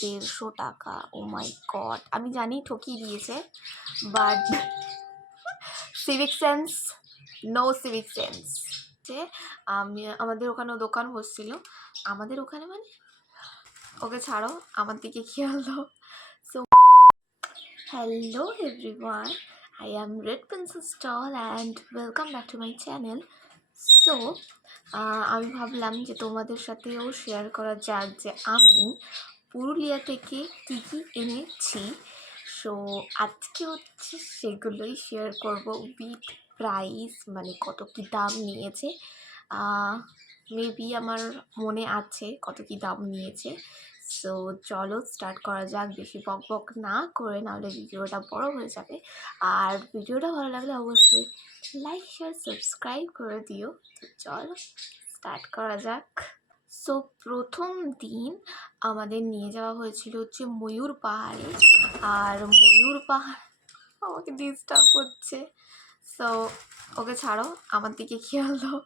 150 টাকা। ও মাই গড, আমি জানি ঠকিয়ে দিয়েছে, but civic sense, no civic sense. যে আমাদের ওখানেও দোকান বসছিল, আমাদের ওখানে মানে ওকে ছাড়ো, আমার দিকে খেয়াল দাও। So hello everyone, I am Red Pencil Stall and welcome back to my channel. So আমি ভাবলাম যে তোমাদের সাথেও শেয়ার করা যাক যে আমি পুরুলিয়া থেকে কী কী এনেছি। সো আজকে হচ্ছে সেগুলোই শেয়ার করব উইথ প্রাইস, মানে কত কী দাম নিয়েছে। মেবি আমার মনে আছে কত কী দাম নিয়েছে। সো চলো স্টার্ট করা যাক, বেশি বক বক না করে, নাহলে ভিডিওটা বড় হয়ে যাবে। আর ভিডিওটা ভালো লাগলে অবশ্যই লাইক শেয়ার সাবস্ক্রাইব করে দিও। তো চলো স্টার্ট করা যাক। সো প্রথম দিন আমাদের নিয়ে যাওয়া হয়েছিল হচ্ছে ময়ূর পাহাড়ে। আর ময়ূর পাহাড় আমাকে ডিস্টার্ব করছে, সো ওকে ছাড়ো, আমার দিকে খেয়াল দাও।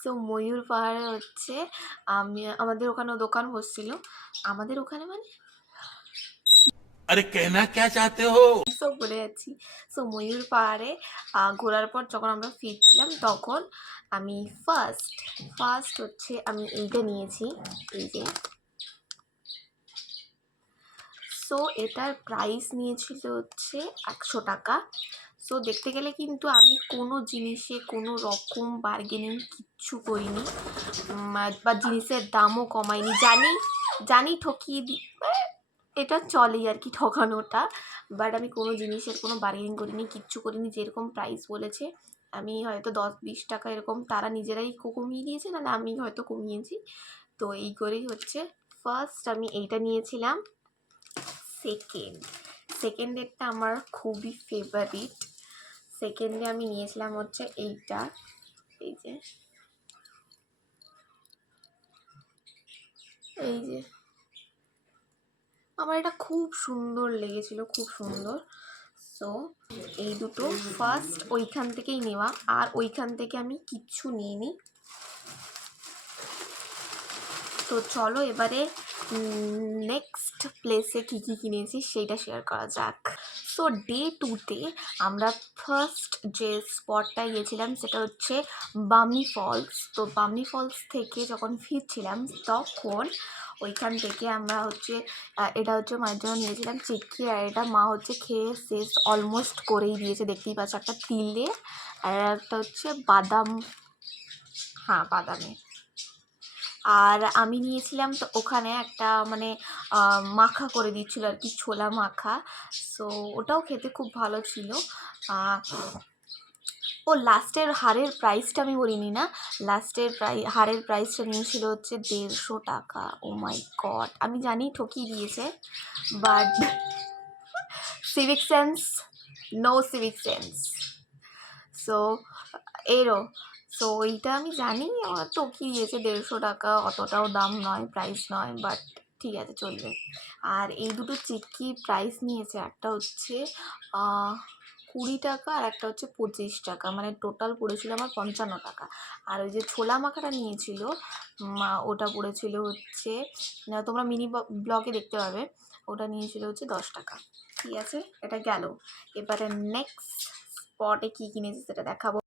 সো ময়ূর পাহাড়ে হচ্ছে আমাদের ওখানেও দোকান বসছিল, আমাদের ওখানে মানে अरे कहना क्या चाहते हो। সো বলে যাচ্ছি। সো ময়ূর পাহাড়ে ঘোরার পর যখন আমরা ফিরছিলাম তখন আমি ফার্স্ট হচ্ছে আমি এইটা নিয়েছি, এই যে। সো এটার প্রাইস নিয়েছিল হচ্ছে 100 টাকা। সো দেখতে গেলে কিন্তু আমি কোনো জিনিসে কোনো রকম বার্গেনিং কিচ্ছু করিনি, বা জিনিসের দামও কমাইনি। জানি ঠকিয়ে এটা চলেই আর কি, ঠকানোটা। বাট আমি কোনো জিনিসের কোনো বার্গেনিং করিনি, কিচ্ছু করিনি। যেরকম প্রাইস বলেছে আমি হয়তো 10-20 টাকা এরকম তারা নিজেরাই কমিয়ে দিয়েছে, নাহলে আমি হয়তো কমিয়েছি। তো এই করেই হচ্ছে ফার্স্ট আমি এইটা নিয়েছিলাম। সেকেন্ডেরটা আমার খুবই ফেভারিট। সেকেন্ডে আমি নিয়েছিলাম হচ্ছে এইটা, এই যে আমার এটা খুব সুন্দর লেগেছিল, খুব সুন্দর। সো এই দুটো ফার্স্ট ওইখান থেকেই নেওয়া, আর ওইখান থেকে আমি কিচ্ছু নিইনি। তো চলো এবারে নেক্সট প্লেসে কী কী কিনেছি সেইটা শেয়ার করা যাক। সো ডে 2তে আমরা ফার্স্ট যে স্পটটায় গিয়েছিলাম সেটা হচ্ছে বামনি ফলস। তো বামনি ফলস থেকে যখন ফিরছিলাম তখন ওইখান থেকে আমরা হচ্ছে এটা হচ্ছে মায়ের জন্য নিয়েছিলাম চিক্কি, আর এটা মা হচ্ছে খেয়ে শেষ অলমোস্ট করেই দিয়েছে, দেখতেই পাচ্ছ। একটা তিলে আর একটা হচ্ছে বাদাম, হ্যাঁ বাদামে। আর আমি নিয়েছিলাম তো ওখানে একটা মানে মাখা করে দিচ্ছিলো আর কি, ছোলা মাখা। সো ওটাও খেতে খুব ভালো ছিল। ও লাস্টের হারের প্রাইসটা আমি বলিনি না, লাস্টের হারের প্রাইসটা নিয়েছিল হচ্ছে 150 টাকা। ও মাই গড, আমি জানি ঠকিয়ে দিয়েছে, but civic sense, no civic sense. So এরও সো এইটা আমি জানি আমার ঠকিয়ে দিয়েছে, 150 টাকা অতটাও দাম নয়, প্রাইস নয়, বাট ঠিক আছে চলবে। আর এই দুটো চিক্কি প্রাইস নিয়েছে, একটা হচ্ছে 20 টাকা আর একটা হচ্ছে 25 টাকা, মানে টোটাল পড়েছিল আমার 55 টাকা। আর ওই যে ছোলা মাখাটা নিয়েছিল ওটা পড়েছিল হচ্ছে, তোমরা মিনি ব্লগে দেখতে পাবে, ওটা নিয়েছিল হচ্ছে 10 টাকা। ঠিক আছে, এটা গেল। এবারে নেক্সট স্পটে কী কিনেছি সেটা দেখাবো।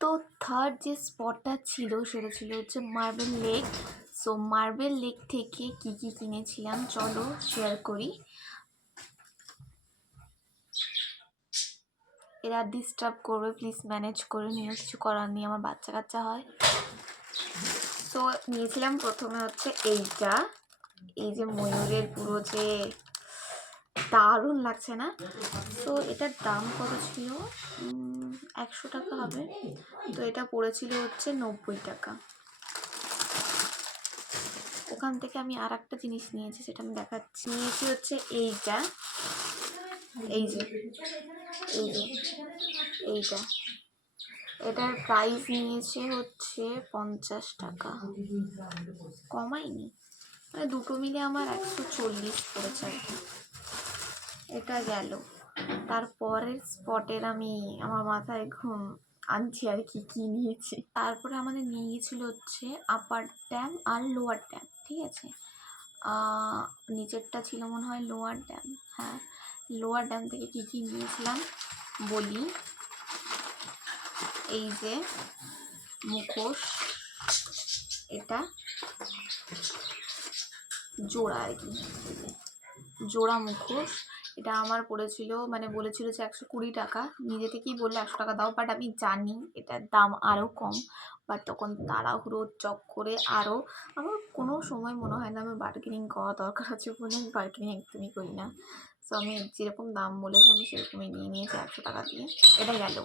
তো থার্ড যে স্পটটা ছিল সেটা ছিল হচ্ছে marble lake. So marble lake থেকে কী কী কিনেছিলাম চলো শেয়ার করি। এরা ডিস্টার্ব করবে, প্লিজ ম্যানেজ করে নিও, কিছু করার নেই, আমার বাচ্চা কাচ্চা হয়। তো নিয়েছিলাম প্রথমে হচ্ছে এইটা, এই যে ময়ূরের পুরো যে দারুণ লাগছে না। তো এটার দাম কত ছিল, 100 টাকা হবে। তো এটা পড়েছিল হচ্ছে 90 টাকা। ওখান থেকে আমি আর একটা জিনিস নিয়েছি, সেটা আমি দেখাচ্ছি। নিয়েছি হচ্ছে এইটা, এই যে এইটা, এটার প্রাইস নিয়েছে হচ্ছে 50 টাকা, কমাইনি, মানে দুটো মিলে আমার 140 পড়েছে আর কি। এটা গেল। তারপরের স্পটের আমি আমার মাথায় ঘুম আনছি আর কি কী নিয়েছি। তারপরে আমাদের নিয়ে গিয়েছিল হচ্ছে আপার ড্যাম আর লোয়ার ড্যাম, ঠিক আছে। নিচেরটা ছিল মনে হয় লোয়ার ড্যাম। হ্যাঁ, লোয়ার ড্যাম থেকে কী কী নিয়েছিলাম বলি। এই যে মুখোশ, এটা জোড়া আর কি, জোড়া মুখোশ। এটা আমার পড়েছিল, মানে বলেছিল যে 120 টাকা, নিজে থেকেই বললে 100 টাকা দাও, বাট আমি জানি এটার দাম আরও কম, বাট তখন তাড়াহুড়ো চক্করে আরও আমার কোনো সময় মনে হয় না আমার বার্গেনিং করা দরকার আছে বলে আমি বার্গেনিং একদমই করি না। সো আমি যেরকম দাম বলেছি আমি সেরকমই নিয়ে নিয়েছি 100 টাকা দিয়ে। এটা গেল।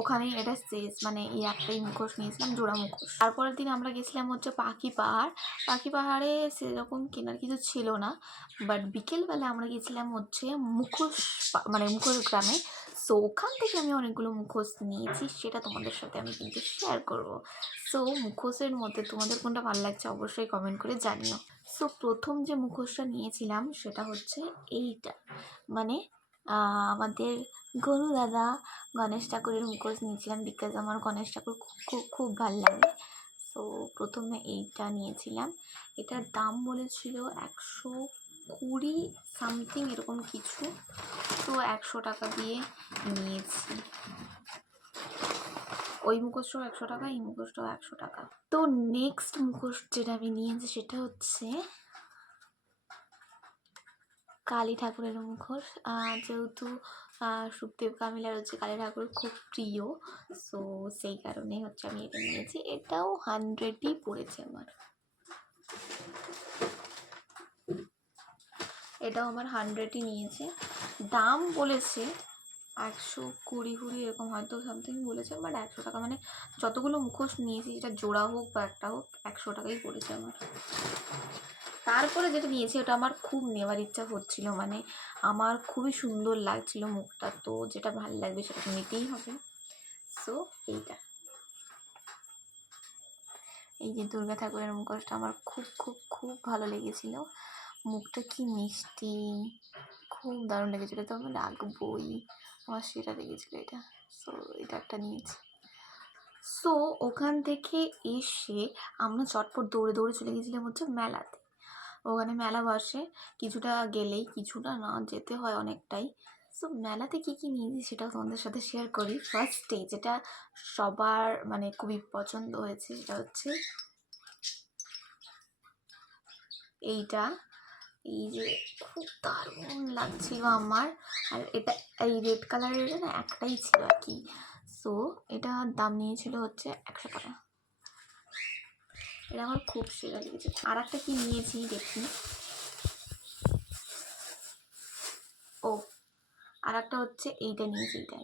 ওখানে এটা শেষ, মানে এই একটাই মুখোশ নিয়েছিলাম, জোড়া মুখোশ। তারপরের দিন আমরা গেছিলাম হচ্ছে পাখি পাহাড়। পাখি পাহাড়ে সেরকম কেনার কিছু ছিল না, বাট বিকেলবেলা আমরা গেছিলাম হচ্ছে মুখোশ মানে মুখোশ গ্রামে। সো ওখান থেকে আমি অনেকগুলো মুখোশ নিয়েছি, সেটা তোমাদের সাথে আমি কিন্তু শেয়ার করব। সো মুখোশের মধ্যে তোমাদের কোনটা ভালো লাগছে অবশ্যই কমেন্ট করে জানিও। সো প্রথম যে মুখোশটা নিয়েছিলাম সেটা হচ্ছে এইটা, মানে আমাদের গরু দাদা গণেশ ঠাকুরের মুখোশ নিয়েছিলাম, বিকজ আমার গণেশ ঠাকুর খুব খুব ভালো লাগে। সো প্রথমে এইটা নিয়েছিলাম, এটার দাম বলেছিল 120 সামথিং এরকম কিছু, তো 100 টাকা দিয়ে নিয়েছি। ওই মুখোশটাও 100 টাকা, এই মুখোশটাও 100 টাকা। তো নেক্সট মুখোশ যেটা আমি নিয়েছি সেটা হচ্ছে কালী ঠাকুরের মুখোশ। যেহেতু সুখদেব কামিলার হচ্ছে কালী ঠাকুর খুব প্রিয়, সো সেই কারণে হচ্ছে আমি এটা নিয়েছি। এটাও 100ই পড়েছে আমার, এটাও আমার 100ই নিয়েছে। দাম বলেছে 120 এরকম হয়তো সামথিং বলেছে, বাট 100 টাকা, মানে যতগুলো মুখোশ নিয়েছি যেটা জোড়া হোক বা একটা হোক 100 টাকাই পড়েছে আমার। তারপরে যেটা নিয়েছি ওটা আমার খুব নেওয়ার ইচ্ছা হচ্ছিল, মানে আমার খুবই সুন্দর লাগছিল মুখটা, তো যেটা ভালো লাগবে সেটা তো নিতেই হবে। সো এইটা, এই যে দুর্গা ঠাকুরের মুখোশটা আমার খুব খুব খুব ভালো লেগেছিল, মুখটা কি মিষ্টি, খুব দারুণ লেগেছিলো, তো আমি রাখবই, আমার সেটা লেগেছিলো এটা। সো এটা একটা নিয়েছি। সো ওখান থেকে এসে আমরা চটপট দৌড়ে দৌড়ে চলে গেছিলাম হচ্ছে মেলাতে। ওখানে মেলা বসে কিছুটা গেলেই, কিছুটা না যেতে হয় অনেকটাই। সো মেলাতে কী কী নিয়েছি সেটাও তোমাদের সাথে শেয়ার করি। ফার্স্টে যেটা সবার মানে খুবই পছন্দ হয়েছে সেটা হচ্ছে এইটা, এই যে খুব দারুণ লাগছিল আমার। আর এটা এই রেড কালারের না একটাই ছিল আর কি। সো এটার দাম নিয়েছিল হচ্ছে 100 টাকা, এটা আমার খুব সেরা লেগেছে। আর একটা কি নিয়েছি দেখি, ও আর একটা হচ্ছে এইটা নিয়েছি, এটা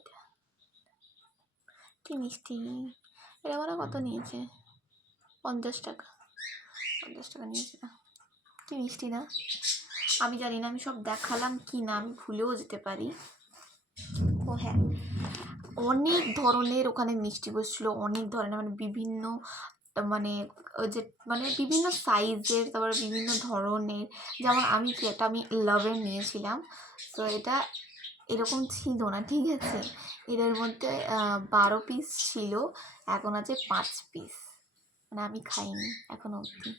কি মিষ্টি, এটা মানে কত নিয়েছে 50 টাকা, 50 টাকা নিয়েছে না, কি মিষ্টি না। আমি জানি না আমি সব দেখালাম কি না, আমি ভুলেও যেতে পারি। ও হ্যাঁ, অনেক ধরনের ওখানে মিষ্টি বসছিলো, অনেক ধরনের, মানে বিভিন্ন, মানে ওই যে মানে বিভিন্ন সাইজের, তারপরে বিভিন্ন ধরনের। যেমন আমি কি একটা আমি লাভের নিয়েছিলাম, তো এটা এরকম ছিল না, ঠিক আছে, এটার মধ্যে 12 পিস ছিল, এখন আছে 5 পিস, মানে আমি খাইনি এখনো অবধি,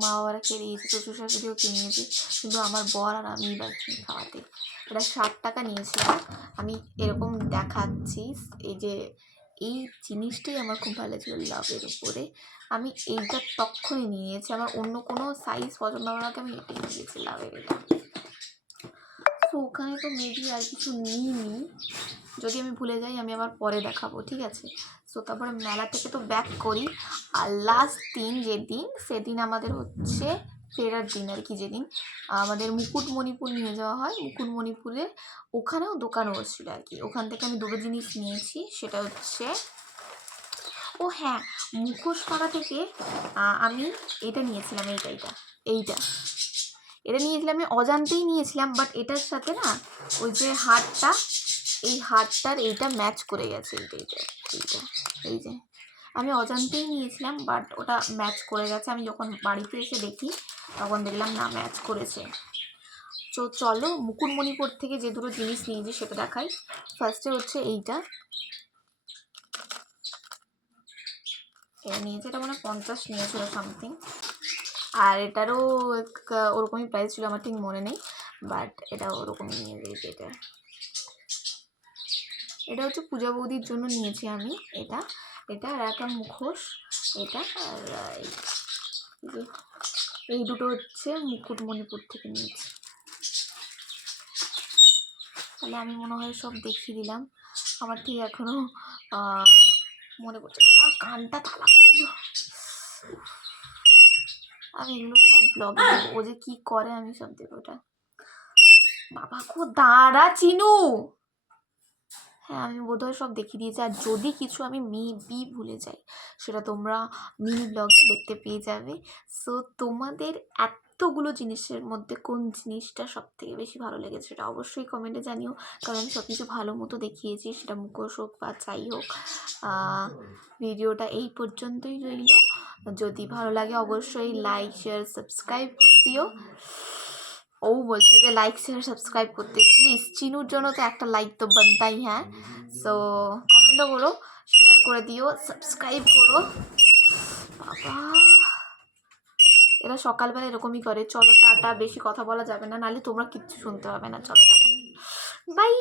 মা বাবারা খেয়ে দিয়েছে, শ্বশুর শাশুড়িও খেয়ে নিয়েছে, কিন্তু আমার বর আর আমি বাকি খাওয়াতে। এটা 60 টাকা নিয়েছিলাম। আমি এরকম দেখাচ্ছি, এই যে এই জিনিসটাই আমার খুব ভালো ছিল লাভের উপরে, আমি এইটা তখনই নিয়েছি, আমার অন্য কোনো সাইজ পছন্দ হওয়ার আগে আমি এটাই নিয়েছি লাভের এটা। তো ওখানে তো মেবি আর কিছু নিইনি, যদি আমি ভুলে যাই আমি আবার পরে দেখাবো, ঠিক আছে। সো তারপরে মেলা থেকে তো ব্যাক করি, আর লাস্ট দিন যেদিন, সেদিন আমাদের হচ্ছে ফেরার দিন আর কি, যেদিন আমাদের মুকুটমণিপুর নিয়ে যাওয়া হয়, মুকুটমণিপুরে ওখানেও দোকান বসছিলো আর কি, ওখান থেকে আমি দুটো জিনিস নিয়েছি, সেটা হচ্ছে, ও হ্যাঁ, মুখোশ পাড়া থেকে আমি এটা নিয়েছিলাম, এইটা এটা নিয়েছিলাম, আমি অজান্তেই নিয়েছিলাম, বাট এটার সাথে না ওই যে হারটা, এই হারটার এইটা ম্যাচ করে গেছে, এইটা এই যে আমি অজান্তেই নিয়েছিলাম, বাট ওটা ম্যাচ করে গেছে, আমি যখন বাড়িতে এসে দেখি তখন দেখলাম না ম্যাচ করেছে। তো চলো মুকুটমণিপুর থেকে যে দুটো জিনিস নিয়েছি সেটা দেখাই। ফার্স্টে হচ্ছে এইটা নিয়েছে, এটা মানে 50 নিয়েছিল সামথিং। আর এটারও ওরকমই প্রাইস ছিল, আমার ঠিক মনে নেই, বাট এটা ওরকমই নিয়ে দিয়েছি। এটা হচ্ছে পূজা বৌদির জন্য নিয়েছি আমি, এটা আর একটা মুখোশ, এটা আর এই দুটো হচ্ছে মুকুটমণিপুর থেকে নিয়েছি। তাহলে আমি মনে হয় সব দেখিয়ে দিলাম, আমার ঠিক এখনো মনে পড়ছে। বাবা কানটা তালা করছিল, আমি এগুলো সব ব্লগে দেবো, ও যে কি করে আমি সব দেবো। ওটা বাবা খুব দাঁড়া চিনু, হ্যাঁ আমি বোধহয় সব দেখিয়ে দিয়েছি। আর যদি কিছু আমি মেবি ভুলে যাই সেটা তোমরা মিনি ব্লগে দেখতে পেয়ে যাবে। সো তোমাদের এতগুলো জিনিসের মধ্যে কোন জিনিসটা সব থেকে বেশি ভালো লেগেছে সেটা অবশ্যই কমেন্টে জানিও, কারণ আমি সব কিছু ভালো মতো দেখিয়েছি, সেটা মুখোশ হোক বা যাই হোক। ভিডিওটা এই পর্যন্তই রইল, যদি ভালো লাগে অবশ্যই লাইক শেয়ার সাবস্ক্রাইব করে দিও। ও বলছে যে লাইক শেয়ার সাবস্ক্রাইব করতে, প্লিজ চিনুর জন্য তো একটা লাইক তো বানতাই, হ্যাঁ। সো কমেন্টও করো, শেয়ার করে দিও, সাবস্ক্রাইব করো। বাবা এরা সকালবেলা এরকমই করে। চলো টাটা, বেশি কথা বলা যাবে না, নাহলে তোমরা কিচ্ছু শুনতে পাবে না। চলো টাটা, বাই।